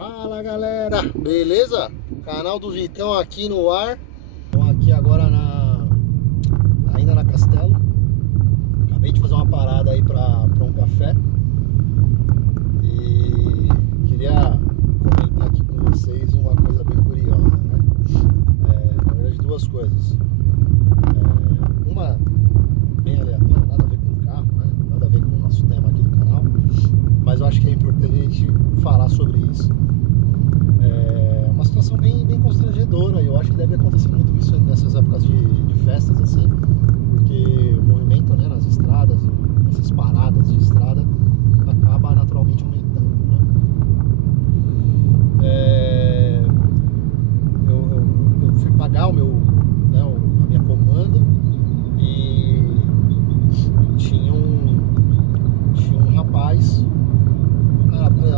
Fala galera, beleza? Canal do Vitão aqui no ar. Estou aqui agora ainda na Castelo. Acabei de fazer uma parada aí para um café e queria comentar aqui com vocês uma coisa bem curiosa, né? Na verdade, duas coisas. Uma bem aleatória, nada a ver com o carro, né? Nada a ver com o nosso tema aqui do canal, mas eu acho que é importante a gente falar sobre isso. É uma situação bem constrangedora, e eu acho que deve acontecer muito isso nessas épocas de festas, assim, porque o movimento, né, nas estradas, essas paradas de estrada, acaba naturalmente aumentando, né? Eu fui pagar a minha comanda e tinha um rapaz,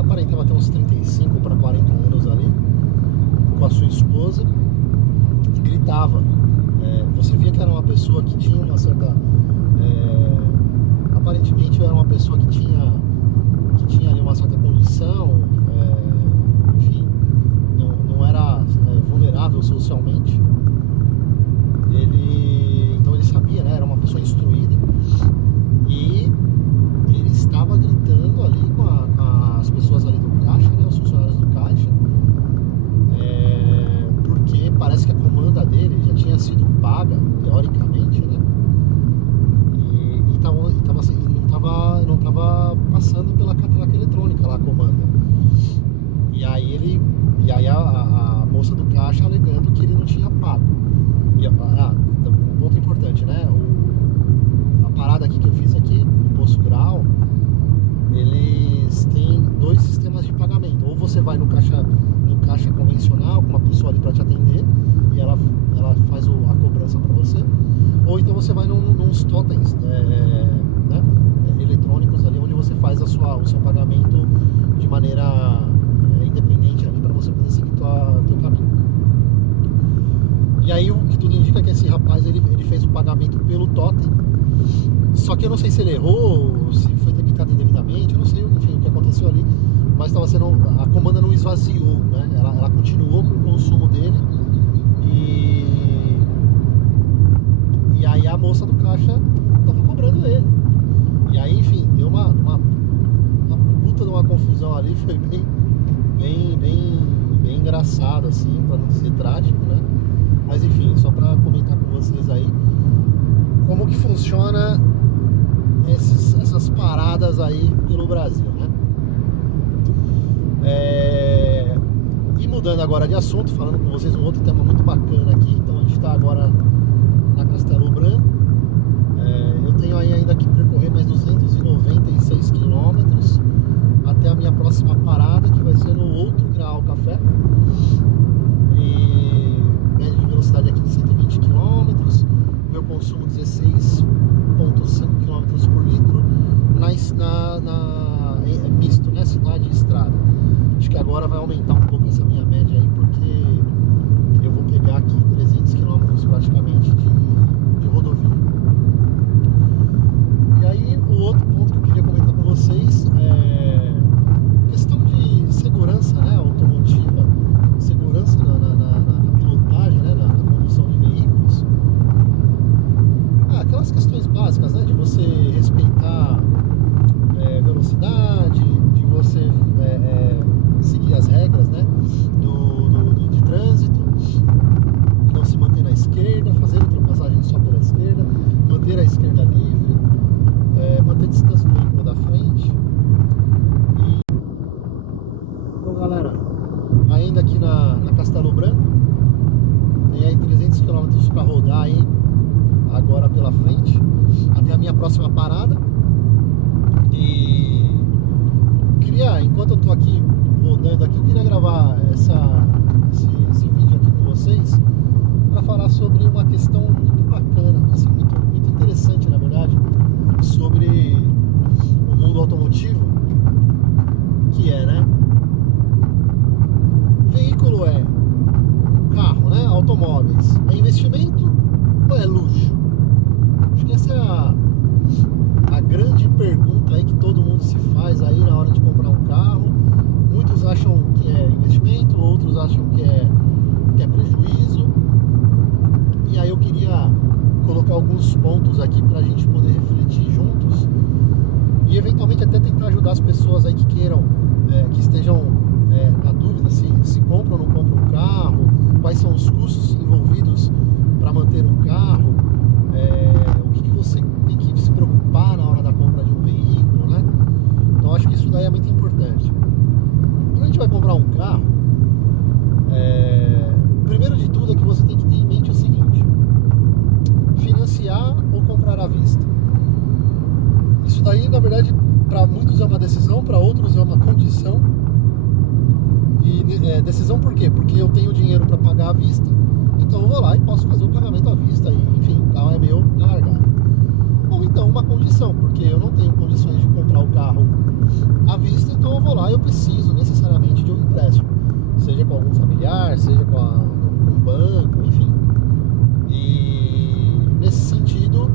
aparentava ter uns 35 para 40 anos ali, com a sua esposa, e gritava. Você via que era uma pessoa que tinha uma certa... aparentemente era uma pessoa que tinha ali uma certa condição, enfim, não era vulnerável socialmente. Então ele sabia, né? Era uma pessoa instruída, e ele estava gritando ali com as pessoas ali do caixa, né? Os funcionários do caixa, porque parece que a comanda dele já tinha sido paga, teoricamente, né? E não estava passando pela catraca eletrônica lá a comanda. E aí a moça do caixa alegando que ele não tinha pago. Um ponto importante, né? A parada aqui que eu fiz aqui, no Poço Grau, eles têm dois sistemas de pagamento. Ou você vai no caixa convencional, com uma pessoa ali para te atender, e ela faz a cobrança para você. Ou então você vai nos totens, né, eletrônicos ali, onde você faz o seu pagamento de maneira independente ali, para você poder seguir teu caminho. E aí o que tudo indica é que esse rapaz ele fez o pagamento pelo totem. Só que eu não sei se ele errou, se foi debitado indevidamente, eu não sei, enfim, o que aconteceu ali, mas a comanda não esvaziou, né? Ela continuou com o consumo dele, e aí a moça do caixa estava cobrando ele. E aí, enfim, deu uma puta de uma confusão ali, foi bem engraçado, assim, para não dizer trágico, né? Mas enfim, só para comentar com vocês aí como que funciona essas paradas aí pelo Brasil, né? E mudando agora de assunto, falando com vocês um outro tema muito bacana aqui. Então a gente está agora na Castelo Branco. Eu tenho aí ainda que percorrer mais 296 quilômetros até a minha próxima parada, que vai ser no Outro Grau Café. E média de velocidade aqui de 120 quilômetros. Meu consumo 16,5 km por litro misto, né? Cidade e estrada. Acho que agora vai aumentar um pouco essa minha média aí, porque eu vou pegar aqui 300 km praticamente de rodovia. E aí o outro ponto que eu queria comentar com vocês é questão de segurança, né? Automotiva, segurança na pilotagem, né? Na condução de veículos. Aquelas questões básicas, né? De você respeitar velocidade, de você seguir as regras, né? De trânsito, não se manter na esquerda, fazer ultrapassagem só pela esquerda, manter a esquerda livre, manter distância do veículo da frente. Então, galera, ainda aqui na Castelo Branco, tem aí 300 km para rodar aí agora pela frente, até a minha próxima parada. E enquanto eu tô aqui rodando aqui, eu queria gravar esse vídeo aqui com vocês para falar sobre uma questão muito bacana, assim, muito interessante, na verdade, sobre o mundo automotivo, que né? Veículo carro, né? Automóveis, é investimento ou é luxo? Acho que essa é a grande pergunta aí que todo mundo se faz aí na hora de comprar um carro. Muitos acham que é outros acham que é prejuízo. E aí eu queria colocar alguns pontos aqui para a gente poder refletir juntos e eventualmente até tentar ajudar as pessoas aí que queiram, que estejam na dúvida se compram ou não compram um carro, quais são os custos envolvidos para manter um carro, o que você tem que se preocupar na hora da compra de um veículo, né? Então acho que isso daí é muito importante. Quando a gente vai comprar um carro, primeiro de tudo é que você tem que ter em mente o seguinte: financiar ou comprar à vista. Isso daí, na verdade, para muitos é uma decisão, para outros é uma condição. E decisão por quê? Porque eu tenho dinheiro para pagar à vista, então eu vou lá e posso fazer o pagamento à vista e, enfim, o carro é meu na largada. Ou então uma condição, porque eu não tenho condições de comprar o carro à vista, então eu vou lá e eu preciso necessariamente de um empréstimo, seja com algum familiar, seja com um banco, enfim. E nesse sentido,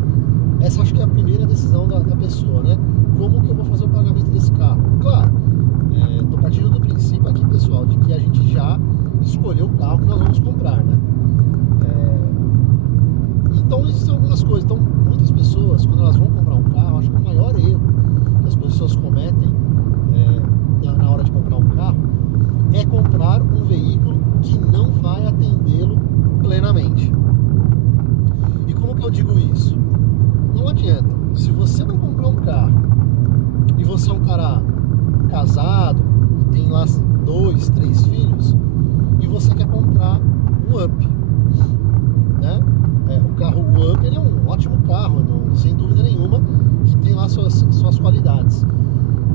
essa acho que é a primeira decisão da pessoa, né? Como que eu vou fazer o pagamento desse carro? Claro, estou partindo do princípio aqui, pessoal, de que a gente já escolheu o carro que nós vamos comprar, né? Então, isso são algumas coisas. Então, muitas pessoas, quando elas vão comprar um carro, acho que o maior erro que as pessoas cometem na hora de comprar um carro é comprar um veículo que não vai atendê-lo plenamente. E como que eu digo isso? Não adianta. Se você vai comprar um carro e você é um cara casado, que tem lá 2, 3 filhos, e você quer comprar um Up, né? O Up, ele é um ótimo carro, sem dúvida nenhuma, que tem lá suas qualidades.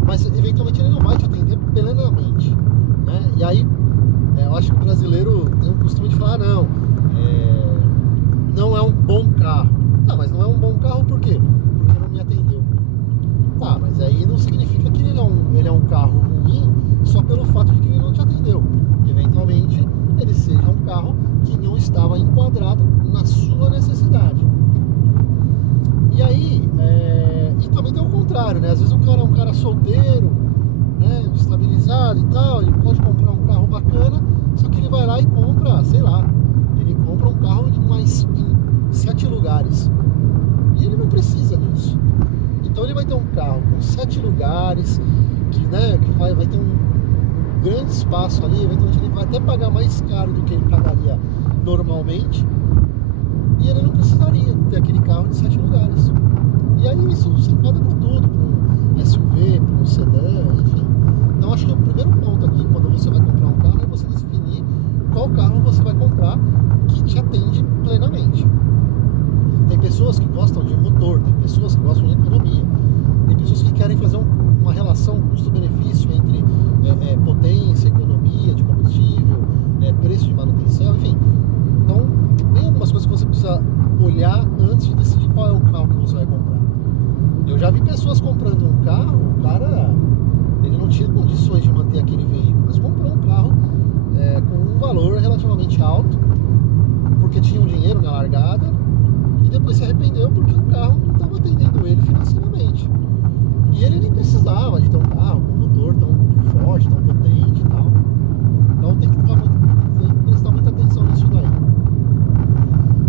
Mas eventualmente ele não vai te atender plenamente, né? E aí eu acho que o brasileiro tem o costume de falar: não é um bom carro. Tá, mas não é um bom carro por quê? Porque não me atendeu. Tá, mas aí não significa que ele é um carro ruim só pelo fato de que ele não te atendeu. Eventualmente ele seja um carro que não estava enquadrado na sua necessidade. E aí, e também tem o contrário, né? Às vezes o cara é um cara solteiro, né, estabilizado e tal, ele pode comprar um carro bacana, só que ele vai lá e compra, sei lá, ele compra um carro de mais 7 lugares. E ele não precisa disso. Então ele vai ter um carro com 7 lugares, que vai ter um grande espaço ali, eventualmente ele vai até pagar mais caro do que ele pagaria normalmente, e ele não precisaria ter aquele carro de 7 lugares. E aí isso se enquadra para tudo, para um SUV, para um sedã, enfim. Então acho que o primeiro ponto aqui, quando você vai comprar um carro, é você definir qual carro você vai comprar que te atende plenamente. Tem pessoas que gostam de motor, tem pessoas que gostam de economia, tem pessoas que querem fazer uma relação custo-benefício entre potência, economia de combustível, preço de manutenção, enfim. Então, tem algumas coisas que você precisa olhar antes de decidir qual é o carro que você vai comprar. Eu já vi pessoas comprando um carro, o cara, ele não tinha condições de manter aquele veículo, mas comprou um carro com um valor relativamente alto, porque tinha um dinheiro na largada, e depois se arrependeu porque o carro não estava atendendo ele financeiramente. E ele nem precisava de ter um carro com um motor tão forte, tão potente e tal. Então tem que prestar muita atenção nisso daí.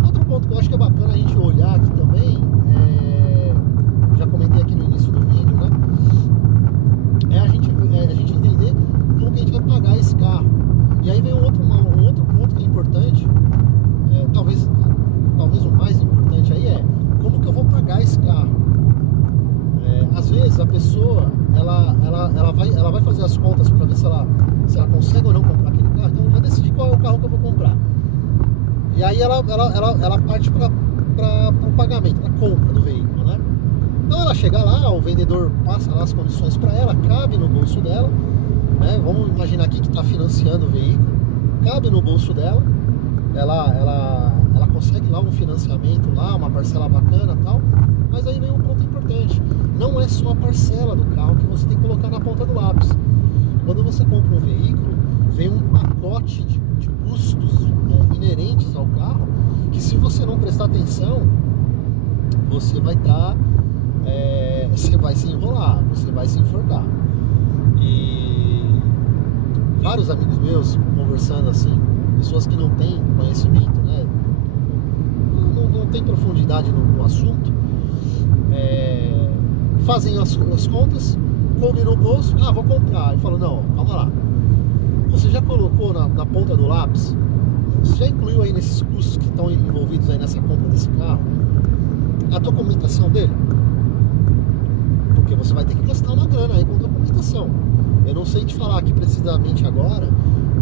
Outro ponto que eu acho que é bacana a gente olhar aqui também, já comentei aqui no início do vídeo, né? É a gente entender como que a gente vai pagar esse carro. E aí vem um outro ponto que é importante, talvez o mais importante aí como que eu vou pagar esse carro. Às vezes a pessoa ela vai fazer as contas para ver se ela consegue ou não comprar aquele carro, então ela vai decidir qual é o carro que eu vou comprar. E aí ela parte para o pagamento, para a compra do veículo, né? Então ela chega lá, o vendedor passa lá as condições para ela, cabe no bolso dela, né? Vamos imaginar aqui que está financiando o veículo, cabe no bolso dela, ela consegue lá um financiamento lá, uma parcela bacana e tal, mas aí vem um ponto importante: não é só a parcela do carro que você tem que colocar na ponta do lápis. Quando você compra um veículo, vem um pacote de custos inerentes ao carro, que se você não prestar atenção, você vai você vai se enrolar, você vai se enforcar. E vários amigos meus conversando assim, pessoas que não têm conhecimento, né? Não tem profundidade no assunto, fazem as contas, coube no bolso, vou comprar. Eu falo, não, calma lá. Você já colocou na ponta do lápis? Você já incluiu aí nesses custos que estão envolvidos aí nessa compra desse carro a documentação dele? Porque você vai ter que gastar uma grana aí com documentação. Eu não sei te falar aqui precisamente agora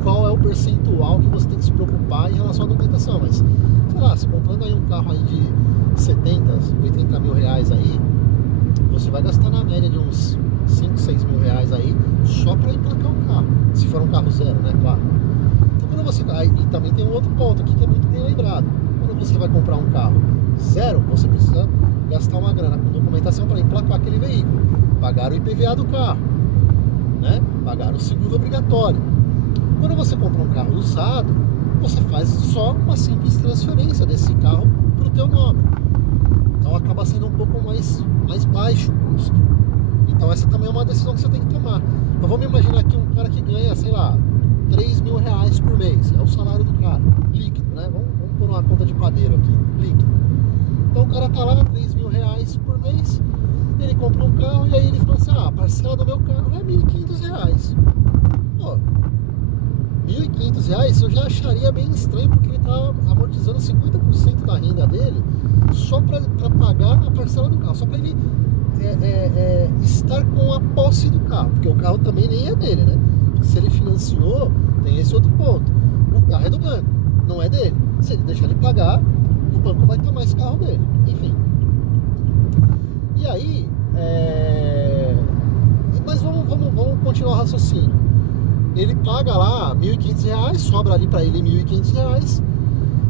qual é o percentual que você tem que se preocupar em relação à documentação, mas, sei lá, se comprando aí um carro aí de 70, 80 mil reais aí, você vai gastar na média de uns 5, 6 mil reais aí só para emplacar o carro, se for um carro zero, né, claro. Então quando você... E também tem um outro ponto aqui que é muito bem lembrado. Quando você vai comprar um carro zero, você precisa gastar uma grana com documentação para emplacar aquele veículo, pagar o IPVA do carro, né? Pagar o seguro obrigatório. Quando você compra um carro usado, você faz só uma simples transferência desse carro para o teu nome. Então acaba sendo um pouco mais baixo o custo. Então essa também é uma decisão que você tem que tomar. Então vamos imaginar aqui um cara que ganha, sei lá, 3 mil reais por mês. É o salário do cara, líquido, né? Vamos pôr uma conta de padeiro aqui, líquido. Então o cara tá lá, 3 mil reais por mês, ele compra um carro e aí ele fala assim, a parcela do meu carro é 1.500 reais. Pô, 1.500 reais eu já acharia bem estranho, porque ele tá amortizando 50% da renda dele só para pagar a parcela do carro, só para ele estar com a posse do carro, porque o carro também nem é dele, né? Se ele financiou, tem esse outro ponto, o carro é do banco, não é dele. Se ele deixar de pagar, o banco vai tomar esse carro dele, enfim. E aí, mas vamos continuar o raciocínio. Ele paga lá 1.500 reais, sobra ali para ele 1.500 reais.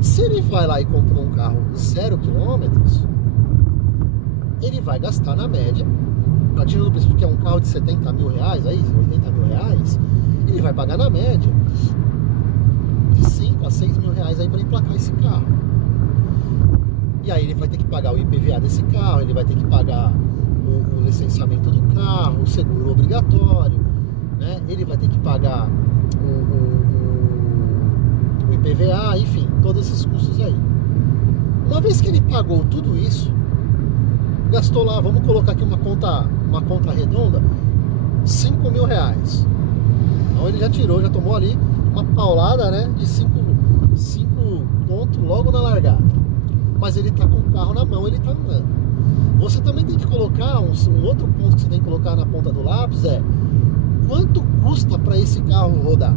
Se ele vai lá e comprou um carro 0 quilômetros, ele vai gastar na média, partindo do princípio que é um carro de 70 mil reais, aí, 80 mil reais, ele vai pagar na média de 5 a 6 mil reais aí para emplacar esse carro. E aí ele vai ter que pagar o IPVA desse carro, ele vai ter que pagar o licenciamento do carro, o seguro obrigatório, né? Ele vai ter que pagar o IPVA, enfim, todos esses custos aí. Uma vez que ele pagou tudo isso, gastou lá, vamos colocar aqui uma conta redonda, 5 mil reais. Então ele já tomou ali uma paulada, né, de 5 conto logo na largada. Mas ele tá com o carro na mão, ele tá andando. Você também tem que colocar, um outro ponto que você tem que colocar na ponta do lápis é quanto custa para esse carro rodar.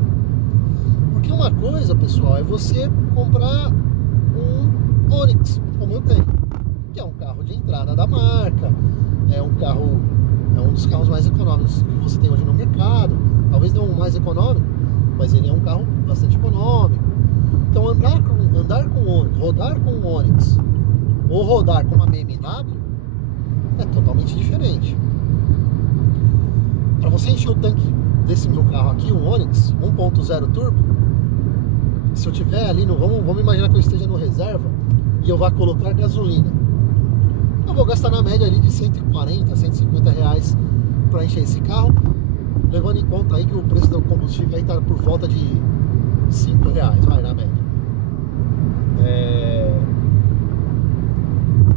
Porque uma coisa, pessoal, é você comprar um Onix, como eu tenho, que é um carro de entrada da marca, é um dos carros mais econômicos que você tem hoje no mercado, talvez não o mais econômico, mas ele é um carro bastante econômico. Então rodar com um Onix ou rodar com uma BMW é totalmente diferente. Para você encher o tanque desse meu carro aqui, um Onix 1.0 turbo, se eu tiver ali vamos imaginar que eu esteja no reserva e eu vá colocar gasolina, eu vou gastar na média ali de 140, 150 reais para encher esse carro, levando em conta aí que o preço do combustível vai estar por volta de 5 reais, vai, na média.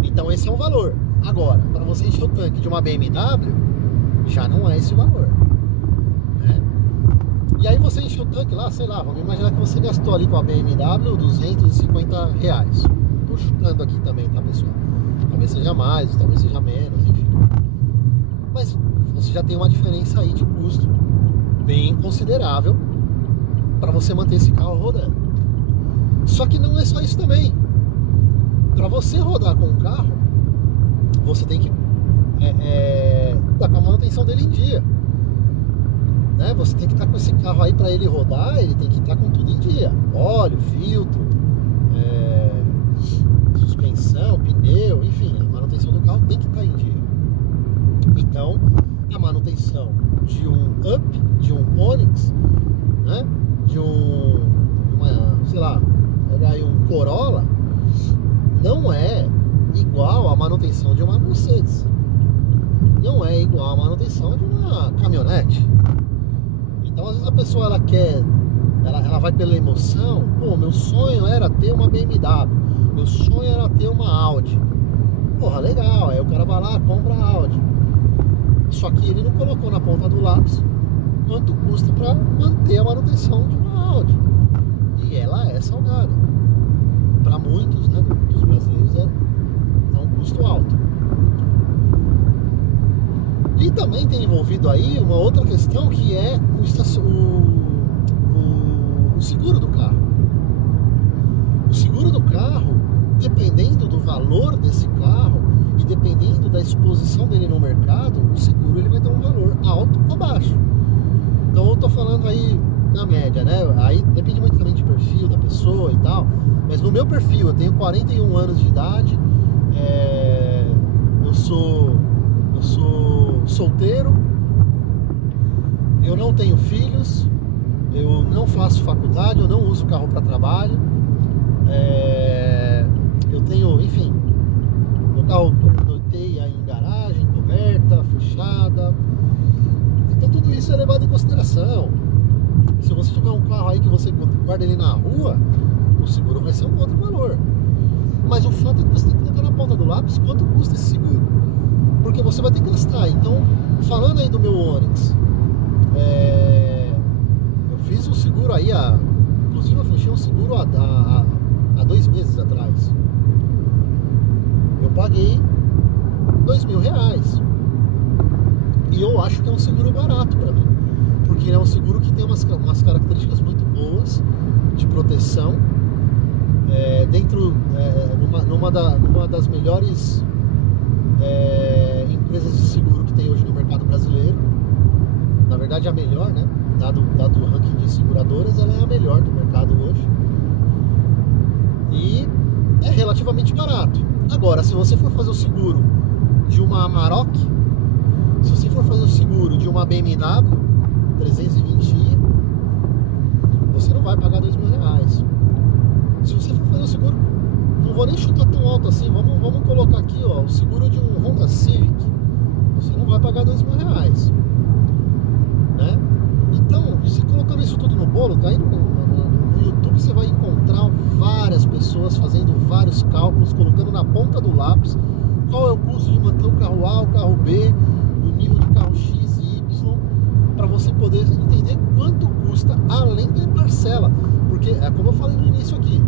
Então esse é um valor. Agora, para você encher o tanque de uma BMW, já não é esse o valor, né? E aí você encheu o tanque lá, sei lá, vamos imaginar que você gastou ali com a BMW 250 reais. Tô chutando aqui também, tá, pessoal? Talvez seja mais, talvez seja menos, enfim. Mas você já tem uma diferença aí de custo bem considerável para você manter esse carro rodando. Só que não é só isso também. Para você rodar com o carro, você tem que estar com a manutenção dele em dia, né? Você tem que estar com esse carro aí, para ele rodar, ele tem que estar com tudo em dia: óleo, filtro, suspensão, pneu, enfim, a manutenção do carro tem que estar em dia. Então, a manutenção de um Up, de um Onix, né? Sei lá, pegar aí um Corolla, não é igual à manutenção de uma Mercedes, não é igual à manutenção de uma caminhonete. Então às vezes a pessoa ela vai pela emoção. Pô, meu sonho era ter uma BMW, meu sonho era ter uma Audi. Porra, legal, aí o cara vai lá, compra a Audi. Só que ele não colocou na ponta do lápis quanto custa para manter a manutenção de uma Audi. E ela é salgada. Para muitos, né, dos brasileiros é um custo alto. E também tem envolvido aí uma outra questão que é o seguro do carro. O seguro do carro, dependendo do valor desse carro e dependendo da exposição dele no mercado, o seguro ele vai ter um valor alto ou baixo. Então eu tô falando aí na média, né? Aí depende muito também de perfil da pessoa e tal. Mas no meu perfil, eu tenho 41 anos de idade, eu sou solteiro, eu não tenho filhos, eu não faço faculdade, eu não uso carro para trabalho, eu tenho, enfim, meu carro noiteia em garagem, coberta, fechada. Então tudo isso é levado em consideração. Se você tiver um carro aí que você guarda ele na rua, o seguro vai ser um outro valor. Mas o fato é que você tem que colocar na ponta do lápis quanto custa esse seguro, porque você vai ter que gastar. Então, falando aí do meu Onix, eu fiz um seguro aí, inclusive eu fechei um seguro há 2 meses atrás. Eu paguei R$2.000. E eu acho que é um seguro barato para mim, porque é um seguro que tem umas características muito boas de proteção, numa das melhores empresas de seguro que tem hoje no mercado brasileiro. Na verdade, a melhor, né? Dado o ranking de seguradoras, ela é a melhor do mercado hoje. E é relativamente barato. Agora, se você for fazer o seguro de uma Amarok, se você for fazer o seguro de uma BMW 320i, você não vai pagar R$2.000. Se você for fazer o seguro, não vou nem chutar tão alto assim, vamos colocar aqui, ó, o seguro de um Honda Civic, você não vai pagar R$2.000, né? Então, se colocando isso tudo no bolo, tá aí no YouTube você vai encontrar várias pessoas fazendo vários cálculos, colocando na ponta do lápis qual é o custo de manter o carro A, o carro B, o nível de carro X e Y, para você poder entender quanto custa além da parcela. Porque, como eu falei no início aqui,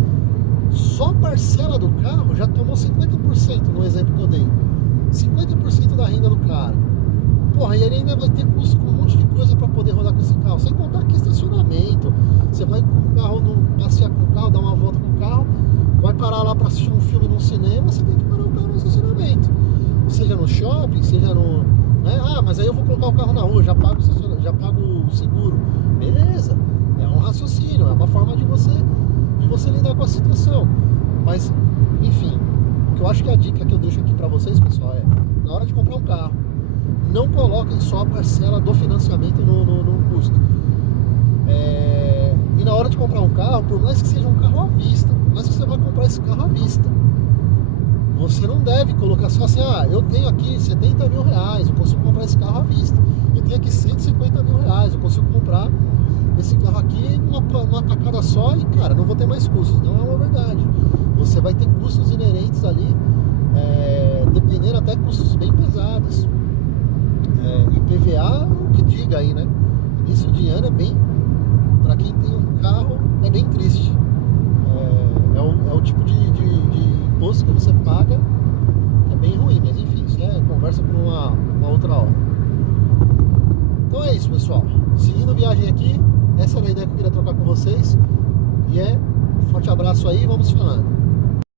só a parcela do carro já tomou 50% no exemplo que eu dei. 50% da renda do cara. Porra, e ele ainda vai ter custo com um monte de coisa para poder rodar com esse carro. Sem contar que estacionamento. Você vai com o carro, passear com o carro, dar uma volta com o carro, vai parar lá para assistir um filme num cinema, você tem que parar o carro no estacionamento. Seja no shopping, seja no... né? Ah, mas aí eu vou colocar o carro na rua, já pago o seguro. Beleza, é um raciocínio, é uma forma de você lidar com a situação. Mas, enfim, o que eu acho que a dica que eu deixo aqui para vocês, pessoal, é: na hora de comprar um carro, não coloquem só a parcela do financiamento no custo. E na hora de comprar um carro, por mais que seja um carro à vista, por mais que você vá comprar esse carro à vista, você não deve colocar só assim: eu tenho aqui R$70.000, eu consigo comprar esse carro à vista. Eu tenho aqui R$150.000, eu consigo comprar esse carro aqui numa tacada só e, cara, não vou ter mais custos. Não é uma verdade. Você vai ter custos inerentes ali, dependendo até custos bem pesados. IPVA, o que diga aí, né? Início de ano é bem... Para quem tem um carro, é bem triste. É o tipo de imposto que você paga, é bem ruim, mas enfim, isso é conversa por uma outra hora. Então é isso, pessoal. Seguindo viagem aqui, essa era a ideia que eu queria trocar com vocês. E um forte abraço aí, vamos falando.